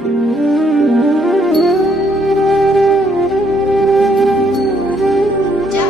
जप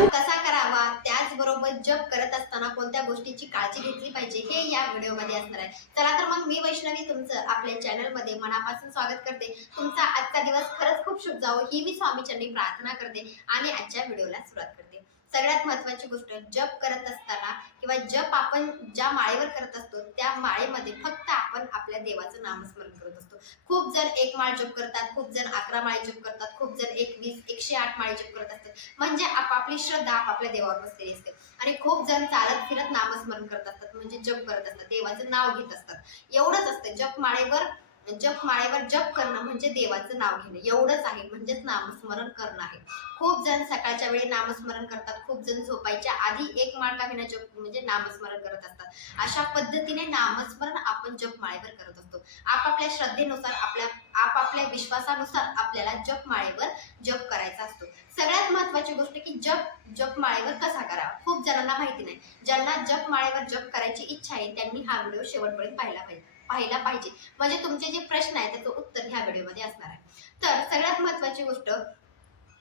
कसा करावा, त्याचबरोबर जप करत असताना कोणत्या गोष्टीची काळजी घेतली पाहिजे हे या व्हिडिओमध्ये असणार आहे. चला तर मग मी वैष्णवी तुमचं आपल्या चॅनलमध्ये मनापासून स्वागत करते. तुमचा आजचा दिवस खरंच खूप शुभ जावो ही मी स्वामीचरणी प्रार्थना करते आणि आजच्या व्हिडिओला सुरुवात करते. सगळ्यात महत्त्वाची गोष्ट, जप करत असताना किंवा जप आपण ज्या माळेवर करत असतो त्या माळेमध्ये फक्त आपण आपल्या देवाचं नामस्मरण करत असतो. खूप जण एक माळ जप करतात, खूप जण 11 माळे जप करतात, खूप जण 21, 108 माळे जप करत असतात. म्हणजे आपापली श्रद्धा आपापल्या देवावर बसलेली असते. आणि खूप जण चालत फिरत नामस्मरण करत असतात, म्हणजे जप करत असतात, देवाचं नाव घेत असतात. एवढंच असतं. जप माळेवर जप करणं म्हणजे देवाचं नाव घेणं एवढंच आहे, म्हणजेच नामस्मरण करणं आहे. खूप जण सकाळच्या वेळी नामस्मरण करतात, खूप जण झोपायच्या आधी एक माळ का विना जप म्हणजे नामस्मरण करत असतात. अशा पद्धतीने नामस्मरण आपण जप माळेवर करत असतो. आपापल्या श्रद्धेनुसार, आपापल्या विश्वासानुसार आपल्याला जप माळेवर जप करायचा असतो. सगळ्यात महत्त्वाची गोष्ट की जप माळेवर कसा करावा खूप जणांना माहिती नाही. ज्यांना जप माळेवर जप करायची इच्छा आहे त्यांनी हा व्हिडिओ शेवटपर्यंत पाहिला पाहिजे. म्हणजे तुमचे जे प्रश्न आहेत त्याचं उत्तर ह्या व्हिडिओमध्ये असणार आहे. तर सगळ्यात महत्त्वाची गोष्ट,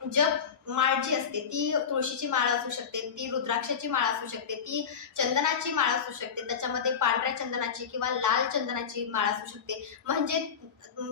जप माळ जी असते ती तुळशीची माळ असू शकते, ती रुद्राक्षाची माळ असू शकते, ती चंदनाची माळ असू शकते, त्याच्यामध्ये पांढऱ्या चंदनाची किंवा लाल चंदनाची माळ असू शकते. म्हणजे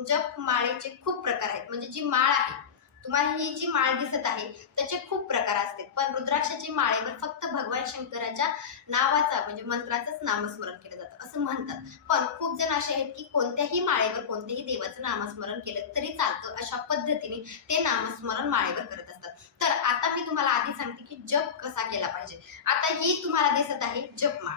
जप माळेचे खूप प्रकार आहेत. म्हणजे जी माळ आहे, तुम्हाला ही जी माळ दिसत आहे त्याचे खूप प्रकार असतात. पण रुद्राक्षाची माळेवर फक्त भगवान शंकराच्या नावाचा म्हणजे मंत्राचंच नामस्मरण केलं जातं असं म्हणतात. पण खूप जण असे आहेत की कोणत्याही माळेवर कोणत्याही देवाचं नामस्मरण केलं तरी चालतं, अशा पद्धतीने ते नामस्मरण माळेवर करत असतात. तर आता मी तुम्हाला आधी सांगते की जप कसा केला पाहिजे. आता ही तुम्हाला दिसत आहे जपमाळ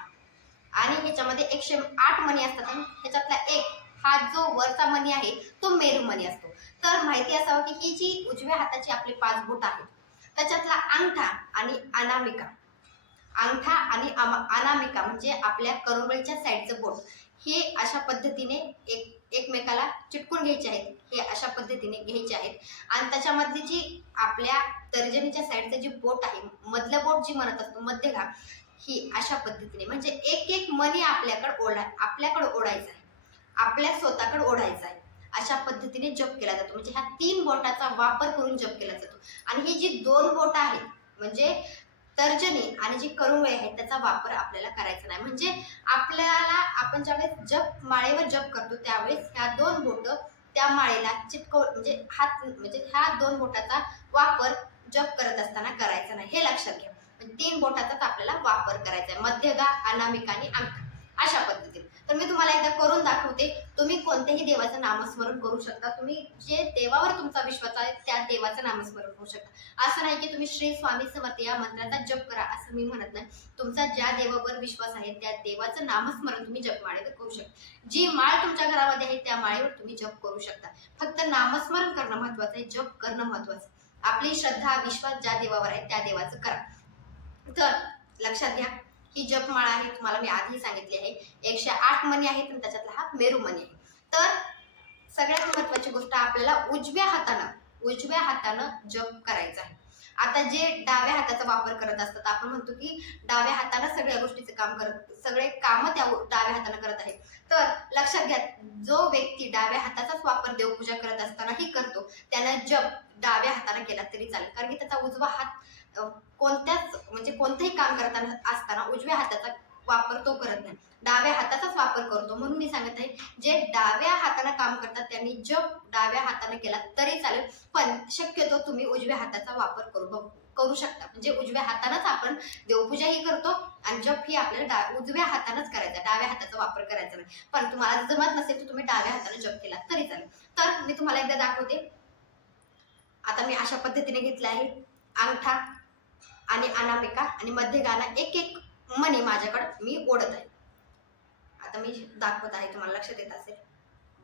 आणि ह्याच्यामध्ये 108 मणी असतात आणि ह्याच्यातला एक हा जो वरचा मणी आहे तो मेरू मणी असतो. तर माहिती असावं की ही जी उजव्या हाताची आपली 5 बोट आहेत त्याच्यातला अंगठा आणि अनामिका, अंगठा आणि अनामिका म्हणजे आपल्या करोवळीच्या साईडचं बोट, हे अशा पद्धतीने एकमेकाला चिटकून घ्यायचे आहेत. हे अशा पद्धतीने घ्यायचे आहेत. आणि त्याच्यामधली जी आपल्या तर्जनीच्या साईडचं जी बोट आहे, मधलं बोट जी म्हणत असतो मध्यभाग, ही अशा पद्धतीने म्हणजे एक एक मणी आपल्याकडे ओढायचा आहे, आपल्या स्वतःकडे ओढायचा आहे. अशा पद्धतीने जप केला जातो. म्हणजे ह्या 3 बोटाचा वापर करून जप केला जातो. आणि ही जी 2 बोट आहेत म्हणजे तर्जनी आणि जी करुळे आहे त्याचा वापर आपल्याला करायचा नाही. म्हणजे आपण ज्यावेळेस जप माळेवर जप करतो त्यावेळेस ह्या 2 बोट त्या माळेला म्हणजे ह्या 2 बोटाचा वापर जप करत असताना करायचा नाही, हे लक्षात घ्या. 3 बोटाचाच आपल्याला वापर करायचा आहे, मध्यगा, अनामिका आणि अंगठा अशा पद्धतीने. तर मी तुम्हाला एकदा करून दाखवते. तुम्ही कोणत्याही देवाचं नामस्मरण करू शकता. तुम्ही जे देवावर तुमचा विश्वास आहे त्या देवाचं नामस्मरण करू शकता. असं नाही की तुम्ही श्री स्वामी समर्थ या मंत्राचा जप करा असं मी म्हणत नाही. तुमचा ज्या देवावर विश्वास आहे त्या देवाचं नामस्मरण तुम्ही जपमाळेवर करू शकता. जी माळ तुमच्या घरामध्ये आहे त्या माळेवर तुम्ही जप करू शकता. फक्त नामस्मरण करणं महत्वाचं आहे, जप करणं महत्वाचं. आपली श्रद्धा विश्वास ज्या देवावर आहे त्या देवाचं करा. तर लक्षात घ्या, ही जपमाळ आहे, तुम्हाला मी आधी सांगितली आहे. 108 मणी आहेत आणि त्याच्यातला हा मेरू मणी आहे. तर सगळ्यात महत्वाची गोष्ट, आपल्याला उजव्या हातानं जप करायचा आहे. आता जे डाव्या हाताचा वापर करत असतात, आपण म्हणतो की डाव्या हाताने सगळे काम त्या डाव्या हाताने करत आहेत. तर लक्षात घ्या, जो व्यक्ती डाव्या हाताचाच वापर देवपूजा करत असतानाही करतो त्यानं जप डाव्या हाताने केला तरी चालेल. कारण की त्याचा उजवा हात कोणतेही काम करताना असताना उजव्या हाताचा वापर तो करत नाही, डाव्या हाताचाच वापर करतो. म्हणून मी सांगत आहे, जे डाव्या हाताने काम करतात त्यांनी जप डाव्या हाताने केला तरी चालेल. पण शक्यतो तुम्ही उजव्या हाताचा वापर करू शकता. म्हणजे उजव्या हातानेच आपण देवपूजाही करतो आणि जप ही आपल्याला उजव्या हातानेच करायचा, डाव्या हाताचा वापर करायचा नाही. पण तुम्हाला जमत नसेल तर तुम्ही डाव्या हाताने जप केला तरी चालेल. तर मी तुम्हाला एकदा दाखवते. आता मी अशा पद्धतीने घेतला आहे अंगठा आणि अनामिका आणि मध्यगाला एक एक मणी माझ्याकडे मी ओढत आहे. आता मी दाखवत आहे, तुम्हाला लक्षात येत असेल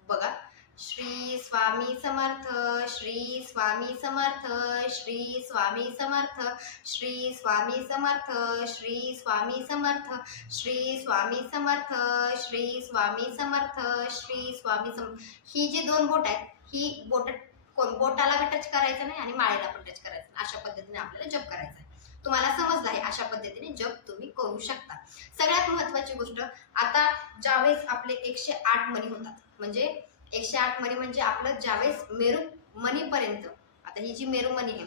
बघा. श्री स्वामी समर्थ, श्री स्वामी समर्थ, श्री स्वामी समर्थ, श्री स्वामी समर्थ, श्री स्वामी समर्थ, श्री स्वामी समर्थ, श्री स्वामी समर्थ, श्री स्वामी समर्थ. ही जी 2 बोट आहेत, ही बोटाला टच करायचं नाही आणि माळेला पण टच करायचं नाही. अशा पद्धतीने आपल्याला जप करायचा आहे. तुम्हाला समजलं आहे, अशा पद्धतीने जप तुम्ही करू शकता. सगळ्यात महत्वाची गोष्ट, आता ज्यावेळेस आपले 108 मणी होतात म्हणजे 108 मणी म्हणजे आपलं ज्यावेळेस मेरू मणीपर्यंत, आता ही जी मेरू मणी आहे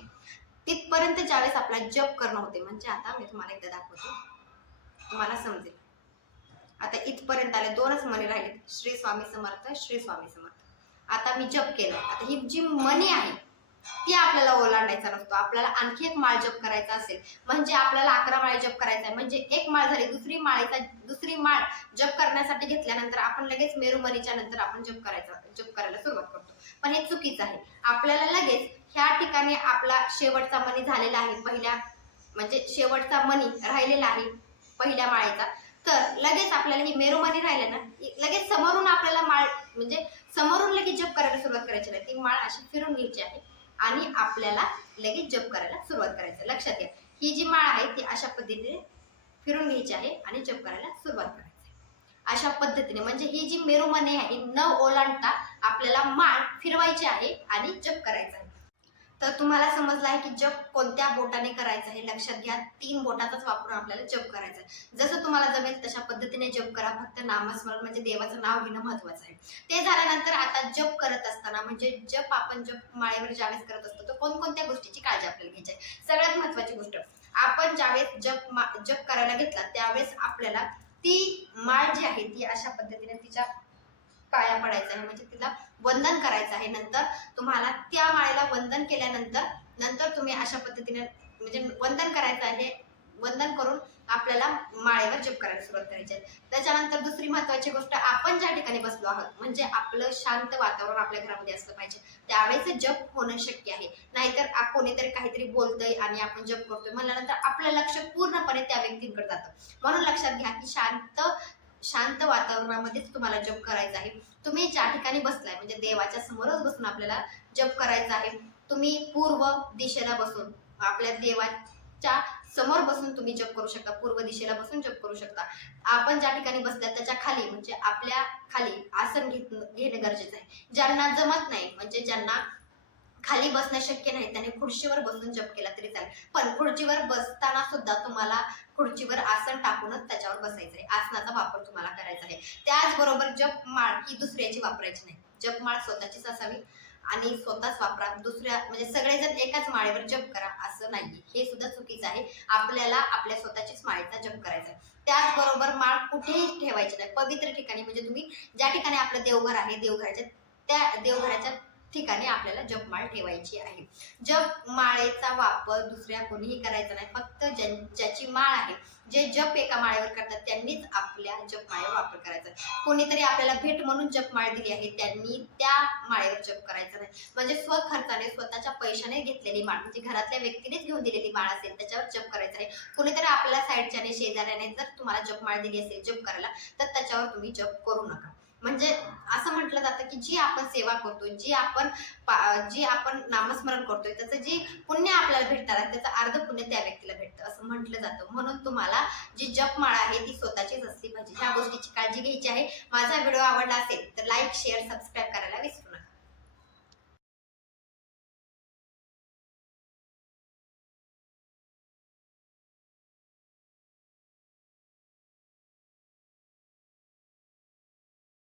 तिथपर्यंत ज्यावेळेस आपला जप करणं होते, म्हणजे आता मी तुम्हाला एकदा दाखवतो, तुम्हाला समजेल. आता इथपर्यंत आले, 2च मणी राहिले, श्री स्वामी समर्थ, श्री स्वामी समर्थ. आता मी जप केलं. आता ही जी मणी आहे ती आपल्याला ओलांडायचा नसतो. आपल्याला आणखी एक माळ जप करायचा असेल म्हणजे आपल्याला 11 माळे जप करायचा आहे. म्हणजे एक माळ झाली, दुसरी माळ जप करण्यासाठी घेतल्यानंतर आपण लगेच मेरुमणीच्या नंतर आपण जप करायला सुरुवात करतो. पण हे चुकीचं आहे. आपल्याला लगेच ह्या ठिकाणी आपला शेवटचा मणी झालेला आहे, म्हणजे शेवटचा मणी राहिलेला आहे पहिल्या माळेचा, तर लगेच आपल्याला ही मेरुमणी राहिले ना, लगेच समोरून आपल्याला माळ म्हणजे समोरून लगेच जप करायला सुरुवात करायची नाही. ती माळ अशी फिरून घ्यायची आहे आणि आपल्याला लगेच जप करायला सुरुवात करायचं. लक्षात घ्या, ही जी माळ आहे ती अशा पद्धतीने फिरून घ्यायची आहे आणि जप करायला सुरुवात करायची. अशा पद्धतीने म्हणजे ही जी मेरुमणी आहे न ओलांडता आपल्याला माळ फिरवायची आहे आणि जप करायचा आहे. तर तुम्हाला समजलं आहे की जप कोणत्या बोटाने करायचं आहे. लक्षात घ्या, 3 बोटाचाच वापरून आपल्याला जप करायचा आहे. जसं तुम्हाला जमेल तशा पद्धतीने जप करा. फक्त नामस्मरण म्हणजे देवाचं नाव घेणं महत्वाचं आहे. ते झाल्यानंतर आता जप करत असताना म्हणजे आपण जप माळेवर ज्यावेळेस करत असतो तर कोणकोणत्या गोष्टीची काळजी आपल्याला घ्यायची आहे. सगळ्यात महत्वाची गोष्ट, आपण ज्यावेळेस जप करायला घेतला त्यावेळेस आपल्याला ती माळ जी आहे ती अशा पद्धतीने तिच्या पाया पडायचं आहे, म्हणजे तिला वंदन करायचं आहे. नंतर तुम्हाला त्या माळेला वंदन केल्यानंतर तुम्ही अशा पद्धतीने म्हणजे वंदन करायचं आहे. वंदन करून आपल्याला माळेवर जप करायला सुरुवात करायची आहे. त्याच्यानंतर दुसरी महत्वाची गोष्ट, आपण ज्या ठिकाणी बसलो आहोत म्हणजे आपलं शांत वातावरण आपल्या घरामध्ये असलं पाहिजे, त्यावेळेस जप होणं शक्य आहे. नाहीतर कोणीतरी काहीतरी बोलतंय आणि आपण जप करतोय म्हणल्यानंतर आपलं लक्ष पूर्णपणे त्या व्यक्तींकडे जातं. म्हणून लक्षात घ्या की शांत वातावरणामध्येच तुम्हाला जप करायचा आहे. तुम्ही ज्या ठिकाणी बसलाय म्हणजे देवाच्या समोरच बसून आपल्याला जप करायचा आहे. तुम्ही पूर्व दिशेला बसून आपल्या देवाच्या समोर बसून तुम्ही जप करू शकता. पूर्व दिशेला बसून जप करू शकता. आपण ज्या ठिकाणी बसल्या त्याच्या खाली म्हणजे आपल्या खाली आसन घेणं गरजेचं आहे. ज्यांना जमत नाही म्हणजे ज्यांना खाली बसणं शक्य नाही त्याने खुर्चीवर बसून जप केला तरी चालेल. पण खुर्चीवर बसताना सुद्धा तुम्हाला खुर्चीवर आसन टाकूनच त्याच्यावर बसायचं आहे. आसनाचा वापर तुम्हाला करायचा आहे. त्याचबरोबर जपमाळ ही दुसऱ्याची वापरायची नाही. जपमाळ स्वतःचीच असावी आणि स्वतःच वापरा. दुसऱ्या म्हणजे सगळेजण एकाच माळेवर जप करा असं नाहीये, हे सुद्धा चुकीचं आहे. आपल्याला आपल्या स्वतःचीच माळेचा जप करायचा आहे. त्याचबरोबर माळ कुठेही ठेवायची नाही. पवित्र ठिकाणी म्हणजे तुम्ही ज्या ठिकाणी आपलं देवघर आहे त्या देवघराच्या ठिकाणी आपल्याला जपमाळ ठेवायची आहे. जपमाळेचा वापर दुसऱ्या कोणीही करायचा नाही. फक्त ज्याची माळ आहे, जे जप एका माळेवर करतात त्यांनीच आपल्या जपमाळेवर वापर करायचा. कोणीतरी आपल्याला भेट म्हणून जपमाळ दिली आहे त्यांनी त्या माळेवर जप करायचा नाही. म्हणजे स्वखर्चाने स्वतःच्या पैशाने घेतलेली माळ म्हणजे घरातल्या व्यक्तीनेच घेऊन दिलेली माळ असेल त्याच्यावर जप करायचा आहे. कोणीतरी आपल्या साईडच्याने शेजाऱ्याने जर तुम्हाला जपमाळ दिली असेल जप करायला तर त्याच्यावर तुम्ही जप करू नका. म्हणजे असं म्हटलं जातं की जी आपण सेवा करतोय, जी आपण नामस्मरण करतोय त्याचं जे पुण्य आपल्याला भेटणार त्याचं अर्ध पुण्य त्या व्यक्तीला भेटतं असं म्हटलं जातं. म्हणून तुम्हाला जी जपमाळ आहे ती स्वतःचीच असली पाहिजे. ह्या गोष्टीची काळजी घ्यायची आहे. माझा व्हिडिओ आवडला असेल तर लाईक, शेअर, सबस्क्राईब करायला विसरू नका.